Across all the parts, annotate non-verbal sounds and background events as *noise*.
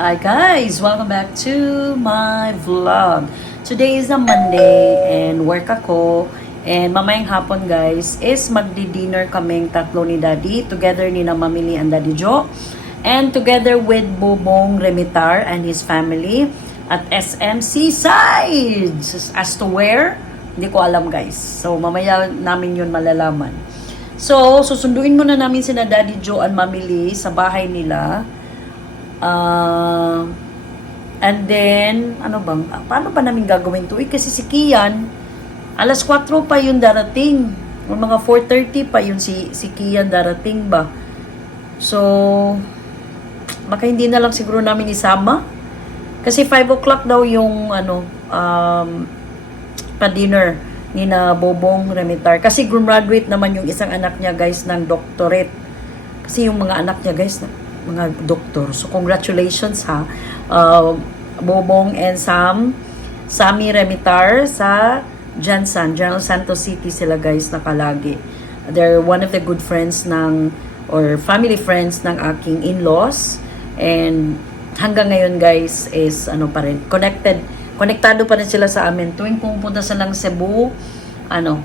Hi guys! Welcome back to my vlog. Today is a Monday and work ako. And mamayang hapon guys is magdi-dinner kaming tatlo ni Daddy together ni na Mamili and Daddy Joe. And together with Bobong Remitar and his family at SM Seaside. As to where, hindi ko alam guys. So mamaya namin yun malalaman. So, susunduin muna namin sina Daddy Joe and Mamili sa bahay nila. Ah, and then, ano bang, paano pa namin gagawin to? Eh, kasi si Kian, alas 4 pa yun darating. O mga 4.30 pa yun si, si Kian darating ba? So, baka hindi na lang siguro namin isama. Kasi 5 o'clock daw yung, ano, um, pa-dinner ni na Bobong Remitar. Kasi graduate naman yung isang anak niya guys ng doctorate. Kasi yung mga anak niya guys, mga doktor. So congratulations ha. Uh, Bobong and Sam, Sami Remitar sa Jansan, General Santos City sila guys nakalagi. They're one of the good friends ng or family friends ng aking in-laws and hanggang ngayon guys is ano pa rin connected konektado pa rin sila sa amin tuwing pumupunta sa lang Cebu ano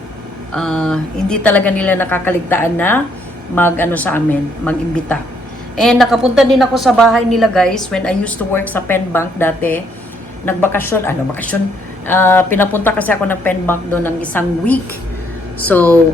ah, hindi talaga nila nakakaligtaan na mag ano sa amin mag-imbita and nakapunta din ako sa bahay nila guys when I used to work sa Pen Bank dati nagbakasyon ano bakasyon Ah, pinapunta kasi ako ng Pen Bank doon ng isang week so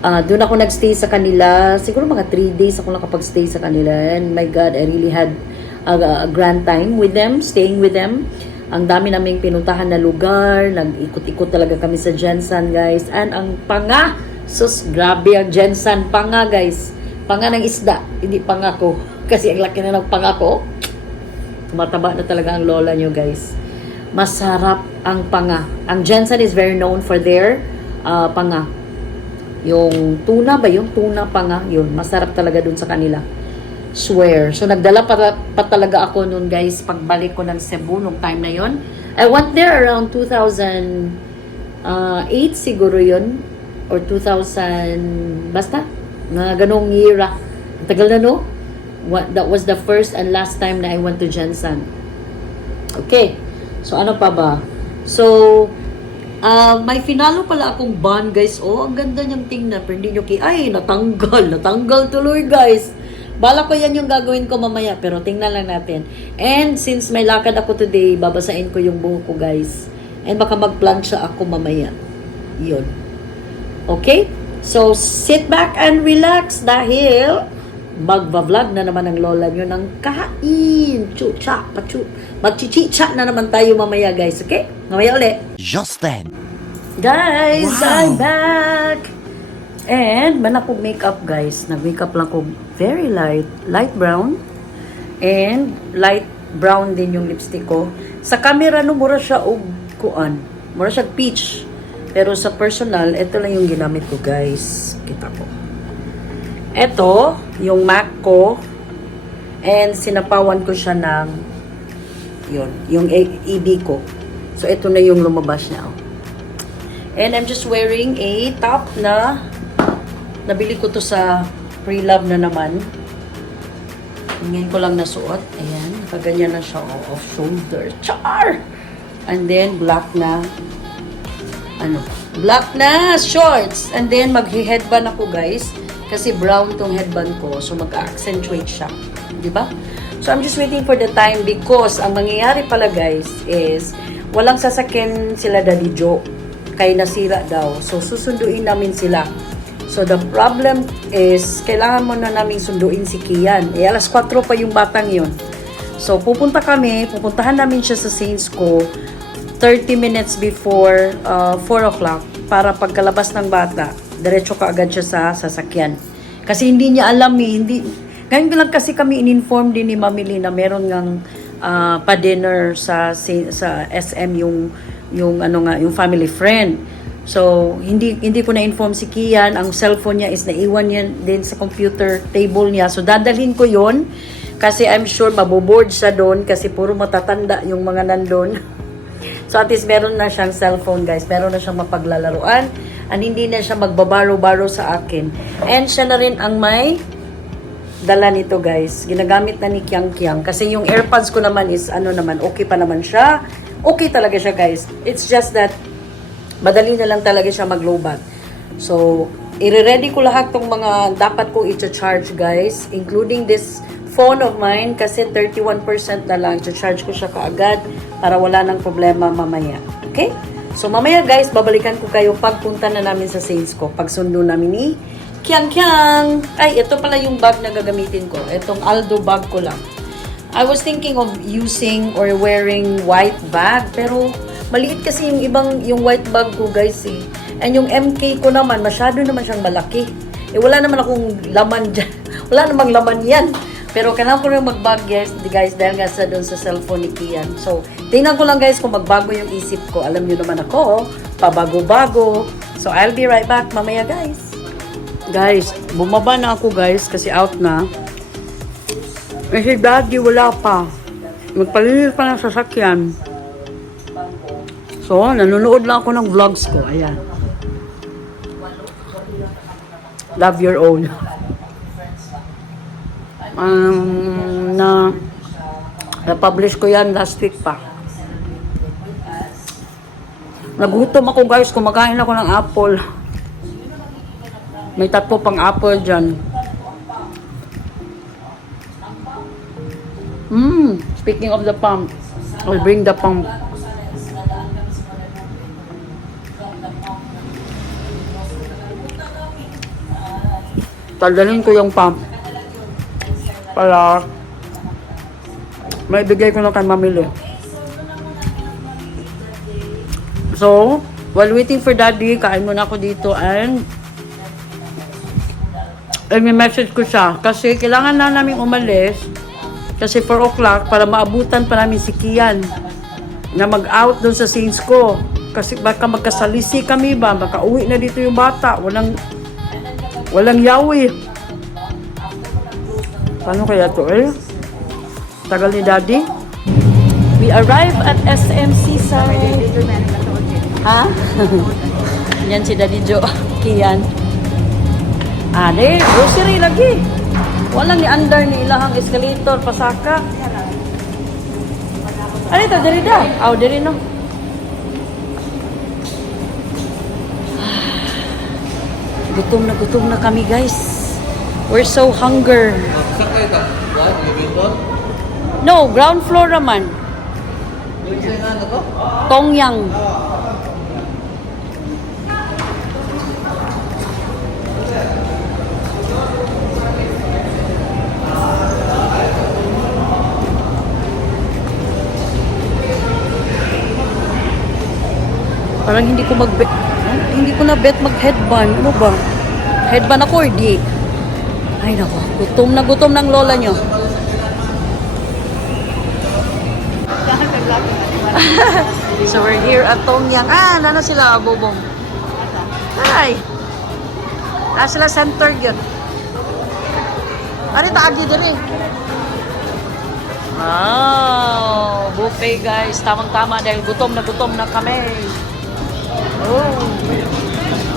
Ah, doon ako nagstay sa kanila. Siguro mga 3 days ako nakapag-stay sa kanila. And my God, I really had a, a grand time with them, staying with them. Ang dami naming pinuntahan na lugar. Nag-ikot-ikot talaga kami sa Jensen, guys. And ang panga, sus, grabe ang Jensen. Panga, guys. Panga ng isda. Hindi panga ko. *laughs* Kasi ang laki na ng panga ko. Tumataba na talaga ang lola nyo, guys. Masarap ang panga. Ang Jensen is very known for their uh, panga yung tuna ba yung tuna pa nga yun masarap talaga dun sa kanila swear so nagdala pa, pa talaga ako nun guys pagbalik ko ng Cebu nung time na yon I went there around 2008 siguro yun or 2000 basta na ganong year ah. Tagal na no What, that was the first and last time na I went to Jensen okay so ano pa ba so Ah, may finalo pala akong bond, guys. Oh, ang ganda niyang tingnan. Pero hindi nyo ki... Ay, natanggal. *laughs* Natanggal tuloy, guys. Bala ko yan yung gagawin ko mamaya. Pero tingnan lang natin. And since may lakad ako today, babasain ko yung buhok ko, guys. And baka mag-plancha ako mamaya. Yun. Okay? So, sit back and relax dahil magva-vlog na naman ang lola nyo ng kain. Chucha, pachu. Magchichicha na naman tayo mamaya, guys. Okay? Mamaya ulit. Just then, Guys, Wow! I'm back! And, man ako makeup guys. Nag-makeup lang ko very light. Light brown. And, light brown din yung lipstick ko. Sa camera, no, mura siya og kuan. Mura siya peach. Pero sa personal, ito lang yung ginamit ko guys. Kita ko. Ito, yung MAC ko. And, sinapawan ko siya ng yun, yung EB ko. So, ito na yung lumabas niya. oh. And I'm just wearing a top na nabili ko to sa pre-love na naman. Ngayon ko lang nasuot. Ayan, nakaganyan na siya oh, off shoulder. Char! And then, black na ano, black na shorts. And then, mag-headband ako, guys. Kasi brown tong headband ko. So, mag-accentuate siya. Di ba? So, I'm just waiting for the time because ang mangyayari pala, guys, is walang sasakyan sila Daddy Joe. Kaya nasira daw. So, susunduin namin sila. So, the problem is, kailangan mo na namin sunduin si Kian. Eh, alas 4 pa yung batang yon So, pupunta kami, pupuntahan namin siya sa Saints ko 30 minutes before uh, 4 o'clock para pagkalabas ng bata, diretso ka agad siya sa sasakyan. Kasi hindi niya alam eh, hindi, ngayon lang kasi kami in-inform din ni Mami Lee na meron ngang uh, pa-dinner sa, sa SM yung, yung ano nga, yung family friend. So, hindi hindi ko na-inform si Kian. Ang cellphone niya is naiwan niya din sa computer table niya. So, dadalhin ko yon kasi I'm sure maboboard siya doon kasi puro matatanda yung mga nandun. *laughs* So at least meron na siyang cellphone guys. Meron na siyang mapaglalaruan. And hindi na siya magbabaro-baro sa akin. And siya na rin ang may dala nito guys. Ginagamit na ni Kyang Kyang. Kasi yung AirPods ko naman is ano naman, okay pa naman siya. Okay talaga siya guys. It's just that madali na lang talaga siya mag-lowbat. So, i-ready ko lahat tong mga dapat kong i-charge guys, including this phone of mine kasi 31% na lang. I-charge ko siya kaagad para wala nang problema mamaya. Okay? So, mamaya guys, babalikan ko kayo pagpunta na namin sa sales ko. Pagsundo namin ni Kyang Kyang! Ay, ito pala yung bag na gagamitin ko. Itong Aldo bag ko lang. I was thinking of using or wearing white bag, pero maliit kasi yung ibang, yung white bag ko guys eh. And yung MK ko naman, masyado naman siyang malaki. Eh, wala naman akong laman dyan. *laughs* wala namang laman yan. Pero kailangan ko rin mag-bag guys, guys, dahil nga sa doon sa cellphone ni Kian. So, tingnan ko lang guys kung magbago yung isip ko. Alam niyo naman ako, pabago-bago. So, I'll be right back mamaya guys. Guys, bumaba na ako guys kasi out na. Eh si daddy wala pa. Magpalinis pa ng sasakyan. So, nanonood lang ako ng vlogs ko. Ayan. Love your own. *laughs* Um, na na-publish ko yan last week pa. Nagutom ako guys, kumakain ako ng apple. May tatlo pang apple dyan. Mm, speaking of the pump, I'll bring the pump. Tadalhin ko yung pump. Para maibigay ko na kay mamili. So, while waiting for daddy, kain muna ako dito and eh, may message ko siya. Kasi kailangan na namin umalis kasi 4 o'clock para maabutan pa namin si Kian na mag-out doon sa scenes ko. Kasi baka magkasalisi kami ba? Baka uwi na dito yung bata. Walang walang yawi paano kaya to eh tagal ni daddy we arrive at SMC side ha *laughs* yan si daddy Joe Kian di, grocery lagi. Walang ni under ni ilahang escalator pasaka. Ano ito, diri da? Aw, diri no. *sighs* Gutom na gutom na kami, guys. We're so hunger. Kayo ka? What? Living doon? No, ground floor naman. Yung sa ano ko? Tongyang. Parang hindi ko mag hindi ko na bet mag headband. Ano ba? Headband ako or di? Ay nako, gutom na gutom ng lola nyo. *laughs* So we're here at Tongyang. Ah, nana sila, Bobong. Hi. Ah, sila center yun. Ano ito, agi din eh. Wow, buffet guys. Tamang-tama dahil gutom na gutom na kami. Oh.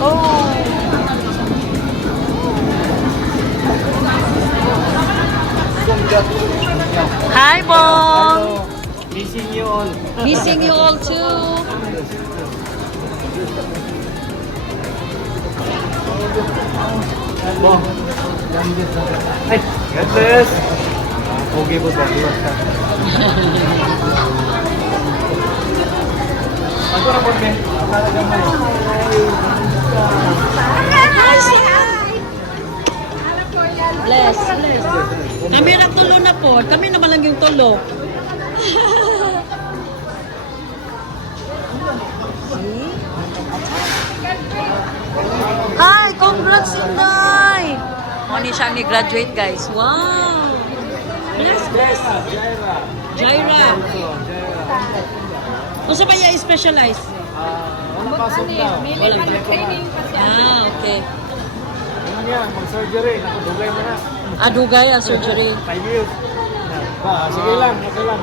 Oh. Hi, Bong. Missing you all. Missing you all too. Bo. Ay, God bless. Okay po ba? Ako na po, Ben. Bless, bless. Kami na tulo na po. Kami naman lang yung tulo. *laughs* Hi! Congrats, Inday! Moni siyang ni-graduate, guys. Wow! Bless, bless. Jaira. Kung sa ba niya specialize? Ano pasok daw? Wala ba? Ah, okay niya, mag-surgery. Nakadugay mo na. Ah, Adugay ang surgery. 5 years. Ah, sige ah. lang, ito lang.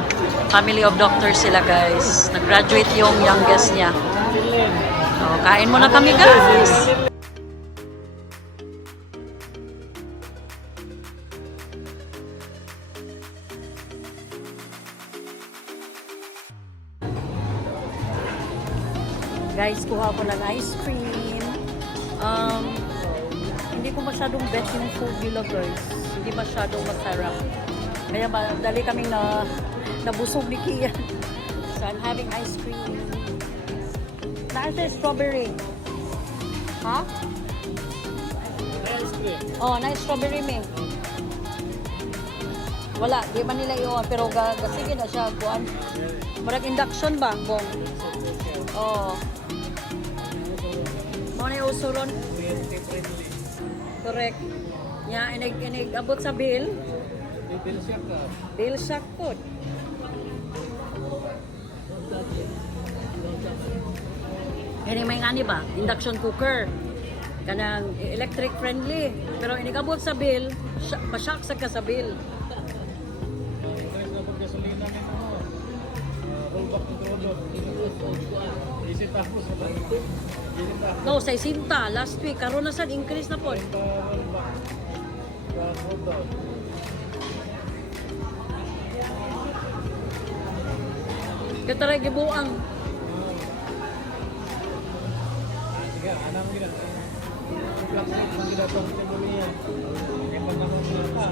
Family of doctors sila guys. Nag-graduate yung youngest niya. Oh, kain muna kami guys. Guys, kuha ko ng ice cream. Um, hindi ko masyadong bet yung food nila guys. Hindi masyadong masarap. Kaya ba, dali kaming na nabusog ni Kian. *laughs* So I'm having ice cream. Nasa strawberry. Ha? Ice cream. Oh, nice strawberry me. Wala, di man nila iyon. Pero ga, ga- sige na siya, kuan. Marag induction ba, bong? Oh. Mo na usuron. Correct. Ya, inig, inig, abot sa bill. Siya ka. Bill shock po. Ini may ngani ba? Induction cooker. Kanang electric friendly. Pero inigabot sa bill, sya- ma-shock sa ka sa bill. No, sa isinta, last week, karon na sad increase na po. Kataray gibuang. Sige, anak mo gina. Fluctuate mo gina itong tumuliya. May panahon na ka.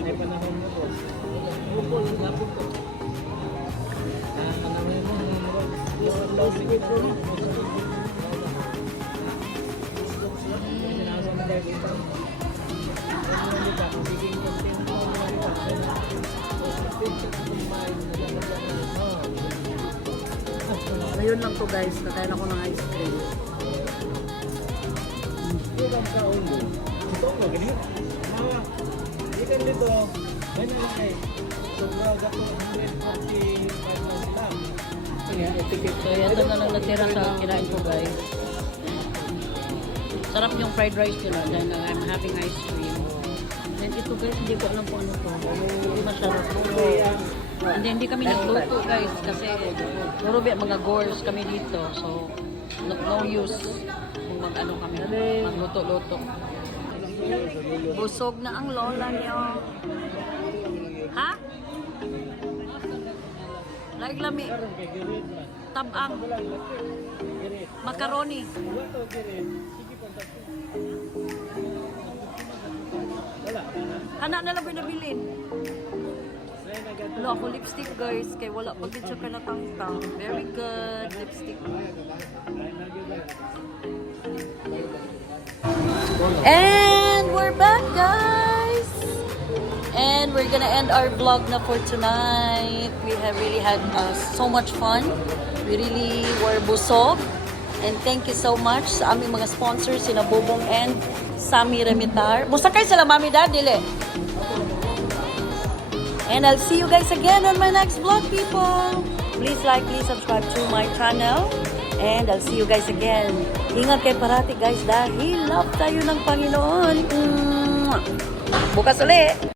May panahon na boss. Bukol, lapot ko. Ah, Ngayon lang to guys, nakain ako ng ice cream. Ikan sa ulo. Ito ko, ganyan. Mga, ikan dito, ganyan lang eh. Sobrang gato, 145 sila. Sige, etiquette. So, ito na lang natira sa kinain ko guys. Sarap yung fried rice nila dahil na I'm having ice cream. Then ito guys, hindi ko alam kung ano to. Hindi masyadong Hindi, hindi kami nagluto guys kasi puro mga gores kami dito. So, no, no use kung mag ano kami, magluto-luto. Busog na ang lola niyo. Tapos. Wala, wala. Kana na lang binabilin. Lo ako lipstick guys kay wala pa gid siya kanatangtang. Very good lipstick. And we're back guys. And we're gonna end our vlog na for tonight. We have really had uh, so much fun. We really were busog. And thank you so much sa aming mga sponsors, sina Bobong and Sami Remitar. Musakay sila mami dad, dili. And I'll see you guys again on my next vlog, people. Please like, please subscribe to my channel. And I'll see you guys again. Ingat kayo parati, guys, dahil love tayo ng Panginoon. Mwah! Bukas ulit!